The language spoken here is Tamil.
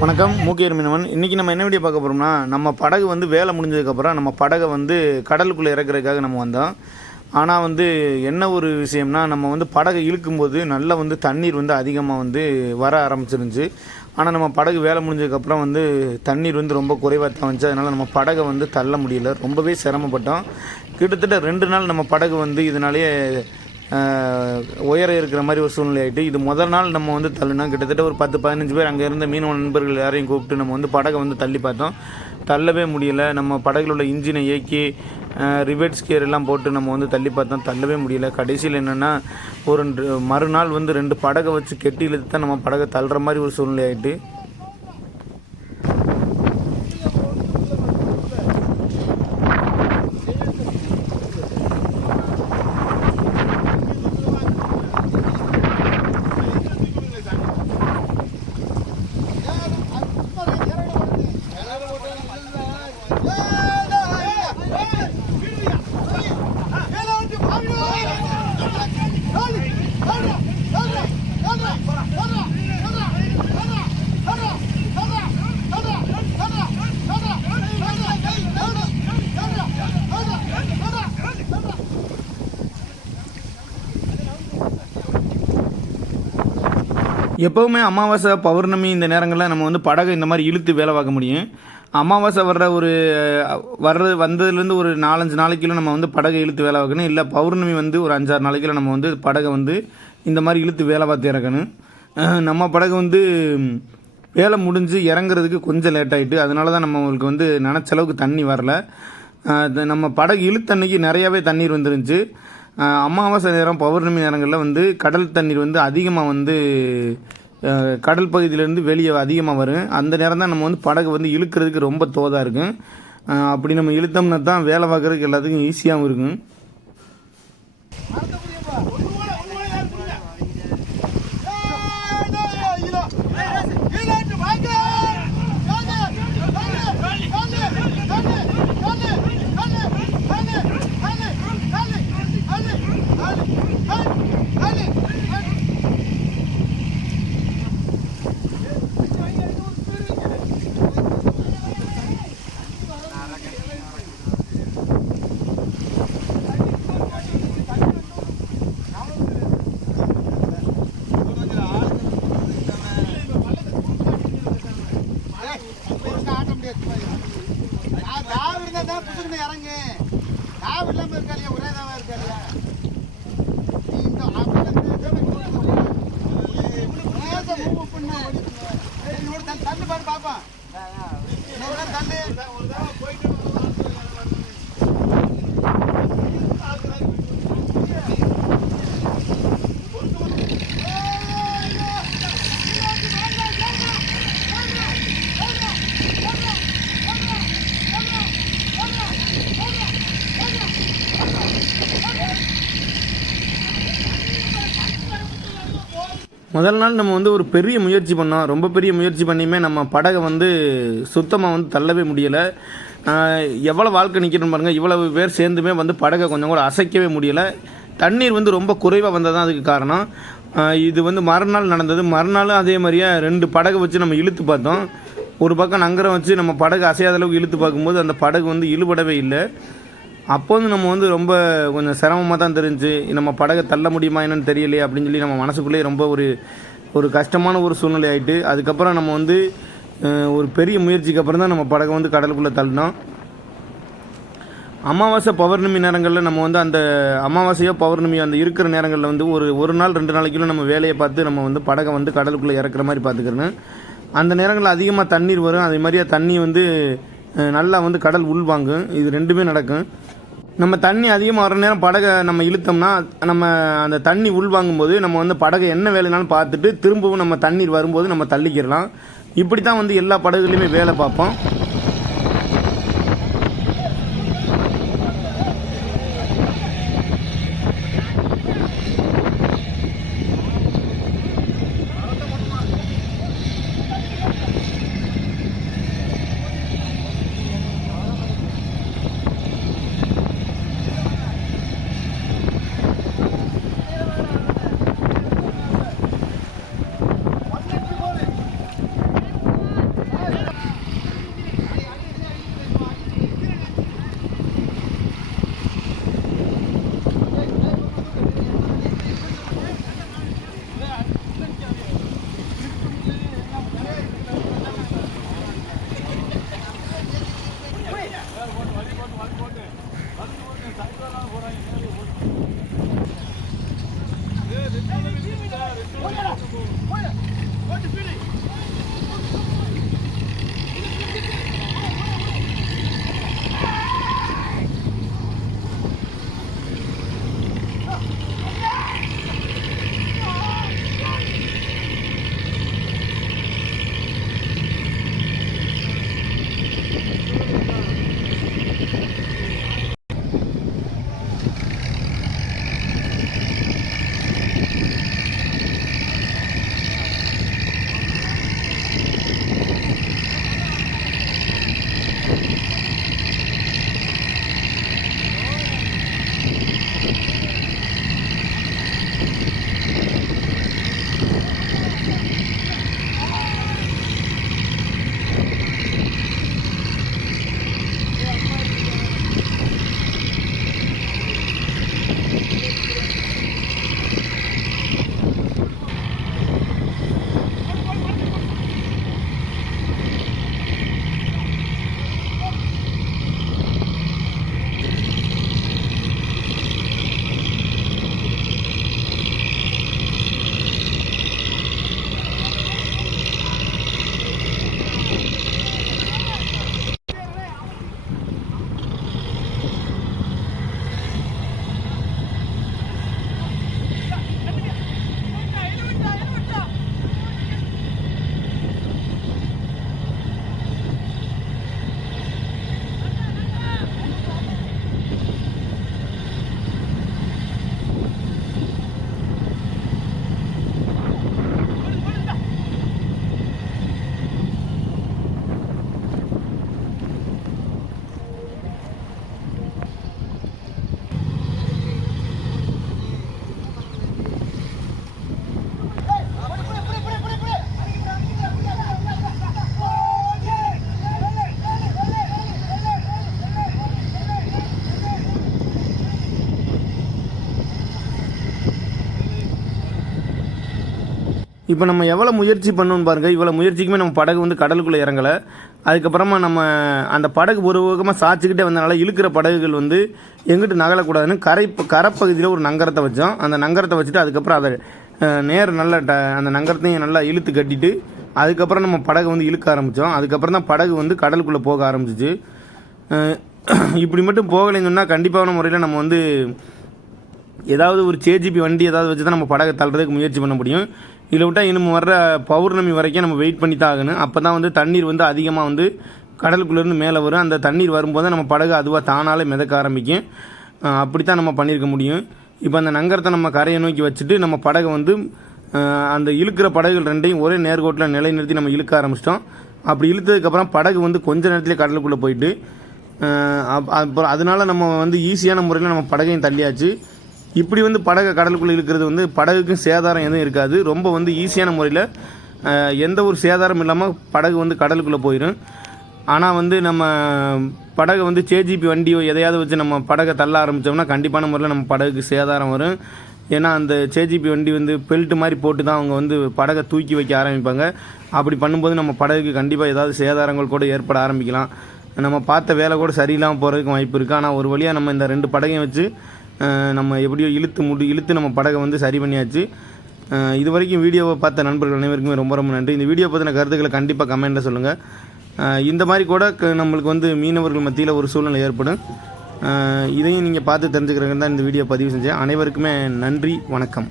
வணக்கம். மூக்கியர் மீனவன். இன்றைக்கி நம்ம என்ன வீடியோ பார்க்க போகிறோம்னா, நம்ம படகு வந்து வேலை முடிஞ்சதுக்கப்புறம் நம்ம படகை வந்து கடலுக்குள்ளே இறக்குறதுக்காக நம்ம வந்தோம். ஆனால் வந்து என்ன ஒரு விஷயம்னா, நம்ம வந்து படகை இழுக்கும்போது நல்லா வந்து தண்ணீர் வந்து அதிகமாக வந்து வர ஆரம்பிச்சிருந்துச்சு. ஆனால் நம்ம படகு வேலை முடிஞ்சதுக்கப்புறம் வந்து தண்ணீர் வந்து ரொம்ப குறைவாக தான் வந்துச்சு. அதனால் நம்ம படகை வந்து தள்ள முடியல, ரொம்பவே சிரமப்பட்டோம். கிட்டத்தட்ட 2 நாள் நம்ம படகு வந்து இதனாலேயே உயர இருக்கிற மாதிரி ஒரு சூழ்நிலை ஆகிட்டு. இது முதல் நாள் நம்ம வந்து தள்ளுனா கிட்டத்தட்ட ஒரு 10-15 பேர் அங்கே இருந்த மீனவ நண்பர்கள் யாரையும் கூப்பிட்டு நம்ம வந்து படகை வந்து தள்ளி பார்த்தோம். தள்ளவே முடியலை. நம்ம படகில் உள்ள இன்ஜினை இயக்கி ரிவெட்ஸ் கியர் எல்லாம் போட்டு நம்ம வந்து தள்ளி பார்த்தோம், தள்ளவே முடியல. கடைசியில் என்னென்னா ஒரு மறுநாள் வந்து 2 படகை வச்சு கெட்டி இழுத்து தான் நம்ம படகை தள்ளுற மாதிரி ஒரு சூழ்நிலை ஆகிட்டு. எப்போவுமே அமாவாசை பௌர்ணமி இந்த நேரங்களில் நம்ம வந்து படகை இந்த மாதிரி இழுத்து வேலை பார்க்க முடியும். அமாவாசை வந்ததுலேருந்து ஒரு 4-5 நாளைக்குள்ள நம்ம வந்து படகை இழுத்து வேலை பார்க்கணும். இல்லை பௌர்ணமி வந்து ஒரு 5-6 நாளைக்குள்ள நம்ம வந்து படகை வந்து இந்த மாதிரி இழுத்து வேலை பார்த்து இறக்கணும். நம்ம படகு வந்து வேலை முடிஞ்சு இறங்குறதுக்கு கொஞ்சம் லேட் ஆகிட்டு, அதனால தான் நம்மளுக்கு வந்து நினச்ச அளவுக்கு தண்ணி வரல. நம்ம படகு இழுத்தன்னைக்கு நிறையாவே தண்ணீர் வந்துருந்துச்சு. அமாவாசை நேரம் பௌர்ணமி நேரங்களில் வந்து கடல் தண்ணீர் வந்து அதிகமாக வந்து கடல் பகுதியிலேருந்து வெளியே அதிகமாக வரும். அந்த நேரம் தான் நம்ம வந்து படகு வந்து இழுக்கிறதுக்கு ரொம்ப தோதாக இருக்கும். அப்படி நம்ம இழுத்தோம்னா தான் வேலை பார்க்குறதுக்கு எல்லாத்துக்கும் ஈஸியாகவும் இருக்கும். இறங்கு இல்லாம இருக்காளியா, ஒரே தாவா இருக்காளியா. தள்ளு பாரு பாப்பா, தள்ளு. முதல் நாள் நம்ம வந்து ஒரு பெரிய முயற்சி பண்ணோம். ரொம்ப பெரிய முயற்சி பண்ணியுமே நம்ம படகை வந்து சுத்தமாக வந்து தள்ளவே முடியலை. எவ்வளோ வாழ்க்கை நிற்கணும் பாருங்கள். இவ்வளவு பேர் சேர்ந்துமே வந்து படகை கொஞ்சம் கூட அசைக்கவே முடியலை. தண்ணீர் வந்து ரொம்ப குறைவாக வந்தது தான் அதுக்கு காரணம். இது வந்து மறுநாள் நடந்தது. மறுநாளும் அதே மாதிரியே 2 படகை வச்சு நம்ம இழுத்து பார்த்தோம். ஒரு பக்கம் நங்கரம் வச்சு நம்ம படகு அசையாத அளவுக்கு இழுத்து பார்க்கும்போது அந்த படகு வந்து இழுபடவே இல்லை. அப்போ வந்து நம்ம வந்து ரொம்ப கொஞ்சம் சிரமமாக தான் தெரிஞ்சு, நம்ம படகை தள்ள முடியுமா என்னன்னு தெரியலையே அப்படின்னு சொல்லி நம்ம மனசுக்குள்ளேயே ரொம்ப ஒரு கஷ்டமான ஒரு சூழ்நிலை ஆகிட்டு, அதுக்கப்புறம் நம்ம வந்து ஒரு பெரிய முயற்சிக்கு அப்புறம் தான் நம்ம படகை வந்து கடலுக்குள்ளே தள்ளினோம். அமாவாசை பௌர்ணமி நேரங்களில் நம்ம வந்து அந்த அமாவாசையோ பௌர்ணமியோ அந்த இருக்கிற நேரங்களில் வந்து ஒரு நாள் 2 நாளைக்குள்ள நம்ம வேலையை பார்த்து நம்ம வந்து படகை வந்து கடலுக்குள்ளே இறக்குற மாதிரி பார்த்துக்கிறேன். அந்த நேரங்களில் அதிகமாக தண்ணீர் வரும். அதே மாதிரியே தண்ணி வந்து நல்லா வந்து கடல் உள்வாங்கும். இது 2மே நடக்கும். நம்ம தண்ணி அதிகமாக வர நேரம் படகை நம்ம இழுத்தோம்னா நம்ம அந்த தண்ணி உள்வாங்கும்போது நம்ம வந்து படகை என்ன வேலைனாலும் பார்த்துட்டு திரும்பவும் நம்ம தண்ணீர் வரும்போது நம்ம தள்ளிக்கிறலாம். இப்படி தான் வந்து எல்லா படகுலையுமே வேலை பார்ப்போம். இப்போ நம்ம எவ்வளோ முயற்சி பண்ணணும்னு பாருங்கள். இவ்வளோ முயற்சிக்குமே நம்ம படகு வந்து கடலுக்குள்ளே இறங்கலை. அதுக்கப்புறமா நம்ம அந்த படகு ஒரு பக்கமாக சாய்ச்சிக்கிட்டே வந்தனால இழுக்கிற படகுகள் வந்து எங்கிட்டு நகலக்கூடாதுன்னு கரைப்பகுதியில் ஒரு நங்கரத்தை வச்சோம். அந்த நங்கரத்தை வச்சுட்டு அதுக்கப்புறம் அதை நல்லா அந்த நங்கரத்தையும் நல்லா இழுத்து கட்டிட்டு அதுக்கப்புறம் நம்ம படகு வந்து இழுக்க ஆரம்பித்தோம். அதுக்கப்புறம் தான் படகு வந்து கடலுக்குள்ளே போக ஆரம்பிச்சிச்சு. இப்படி மட்டும் போகலைன்னு சொன்னால் கண்டிப்பான முறையில் நம்ம வந்து ஏதாவது ஒரு சேஜிபி வண்டி ஏதாவது வச்சு தான் நம்ம படகை தள்ளுறதுக்கு முயற்சி பண்ண முடியும். இதில் விட்டால் இன்னும் வர்ற பௌர்ணமி வரைக்கும் நம்ம வெயிட் பண்ணி தான் ஆகணும். அப்போ தான் வந்து தண்ணீர் வந்து அதிகமாக வந்து கடலுக்குள்ளேருந்து மேலே வரும். அந்த தண்ணீர் வரும்போது நம்ம படகு அதுவாக தானாலே மிதக்க ஆரம்பிக்கும். அப்படி தான் நம்ம பண்ணியிருக்க முடியும். இப்போ அந்த நங்கரத்தை நம்ம கரையை நோக்கி வச்சுட்டு நம்ம படகை வந்து அந்த இழுக்கிற படகுகள் ரெண்டையும் ஒரே நேர்கோட்டில் நிலைநிறுத்தி நம்ம இழுக்க ஆரம்பிச்சிட்டோம். அப்படி இழுத்ததுக்கப்புறம் படகு வந்து கொஞ்ச நேரத்துலேயே கடலுக்குள்ளே போயிட்டு அப்புறம் அதனால நம்ம வந்து ஈஸியான முறையில் நம்ம படகையும் தள்ளியாச்சு. இப்படி வந்து படகை கடலுக்குள்ளே இழுக்கிறது வந்து படகுக்கும் சேதாரம் எதுவும் இருக்காது. ரொம்ப வந்து ஈஸியான முறையில் எந்த ஒரு சேதாரம் இல்லாமல் படகு வந்து கடலுக்குள்ளே போயிடும். ஆனால் வந்து நம்ம படகை வந்து சேஜிபி வண்டியோ எதையாவது வச்சு நம்ம படகை தள்ள ஆரம்பித்தோம்னா கண்டிப்பான முறையில் நம்ம படகுக்கு சேதாரம் வரும். ஏன்னா அந்த சேஜிபி வண்டி வந்து பெல்ட் மாதிரி போட்டு தான் அவங்க வந்து படகை தூக்கி வைக்க ஆரம்பிப்பாங்க. அப்படி பண்ணும்போது நம்ம படகுக்கு கண்டிப்பாக ஏதாவது சேதாரங்கள் கூட ஏற்பட ஆரம்பிக்கலாம். நம்ம பார்த்த வேலை கூட சரியில்லாமல் போகிறதுக்கு வாய்ப்பு இருக்குது. ஆனால் ஒரு வழியாக நம்ம இந்த 2 படகையும் வச்சு நம்ம எப்படியோ இழுத்து நம்ம படகை வந்து சரி பண்ணியாச்சு. இது வரைக்கும் வீடியோவை பார்த்த நண்பர்கள் அனைவருக்குமே ரொம்ப ரொம்ப நன்றி. இந்த வீடியோ பற்றின கருத்துக்களை கண்டிப்பாக கமெண்ட்டில் சொல்லுங்கள். இந்த மாதிரி கூட நம்மளுக்கு வந்து மீனவர்கள் மத்தியில் ஒரு சூழ்நிலை ஏற்படும். இதையும் நீங்கள் பார்த்து தெரிஞ்சுக்கிறவங்க தான் இந்த வீடியோ பதிவு செஞ்சேன். அனைவருக்குமே நன்றி, வணக்கம்.